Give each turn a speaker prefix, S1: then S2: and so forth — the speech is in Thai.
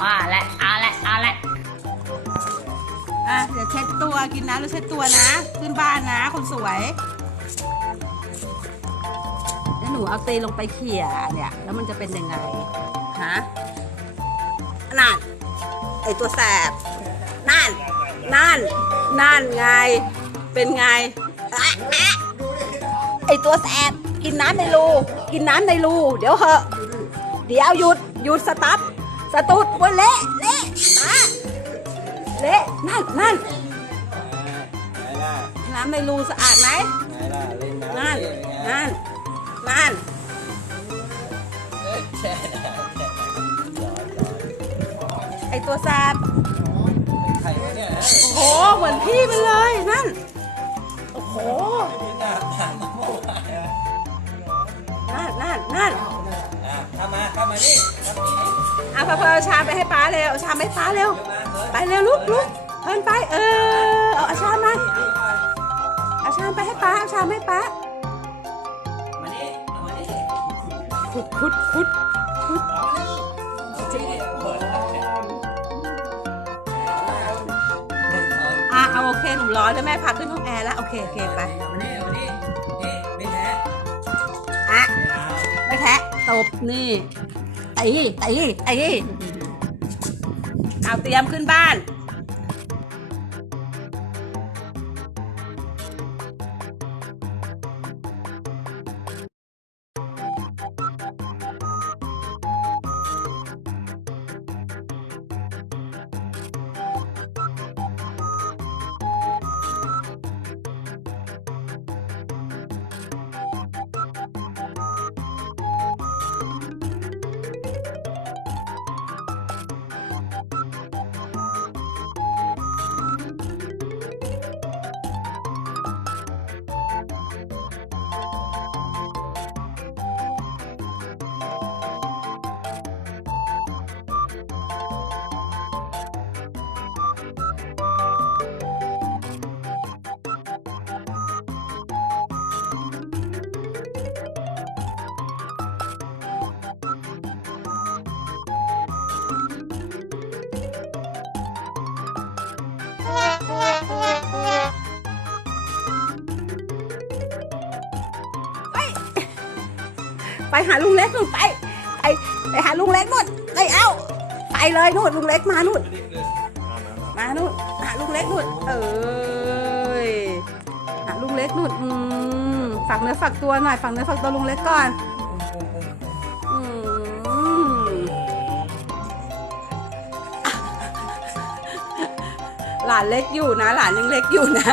S1: ว่าและเอาละเอาละ
S2: อะเดี๋ยวเช็ดตัวกินน้ำแล้วเช็ดตัวนะ ขึ้นบ้านนะคนสวยแล้วหนูเอาตีลงไปเขี่ยเนี่ย แล้วมันจะเป็นยังไงฮะนั่นไอตัวแสบนั่นนั่นนั่นไง เป็นไงไอตัวแสบกินน้ำในรูกินน้ำในรูเดี๋ยวเหอะเดี๋ยวหยุด ยุดสตั๊บสตุดโอ้ยเละเละมาเละนั่นนั่น
S3: ไงล่ะ
S2: น้ำในรูสะอาดไหม
S3: ไงล่ะเล่นน้ำ
S2: นั่นนั่นนั่น
S3: แช่น้ำแช่น้ำร้อนร้อน
S2: ไอตัวแสบ
S3: ใครวะเนี่ย
S2: โอ้โหเหมือนพี่มันเลยนั่นโอ้โห
S3: ไม่น่าผ่านมาเมื่อวาน
S2: เอาพอพอเอาชามไปให้ป้าเร็วเอาชามให้ป้าเร็ว ไปเร็วลุกลุกเพิ่นไปเออเอาเอาชามมาเอาชามไปให้ป้าเอาชามให้ป้า
S3: มานี่เอามานี่
S2: ขุดขุดขุดขุด
S3: เอามานี่เอามานี่
S2: อะเอาโอเคหนูร้อนแล้วแม่พาขึ้นห้องแอร์แล้วโอเคโอเคไป
S3: เอามานี่เอามานี่นี่ไม่แท้
S2: อะ
S3: ไม่เอา
S2: ไม่แทะตบนี่ ตีตีตีเอาเตรียมขึ้นบ้าน ไปหาลุงเล็กนู่นไปไปไปหาลุงเล็กนู่นไปเอาไปเลยนู่นลุงเล็กมานู่นมานู่นหาลุงเล็กนู่นเอ้ยหาลุงเล็กนู่นอืมฝากเนื้อฝากตัวหน่อยฝากเนื้อฝากตัวลุงเล็กก่อนอืมหลานเล็กอยู่นะ หลานยังเล็กอยู่นะ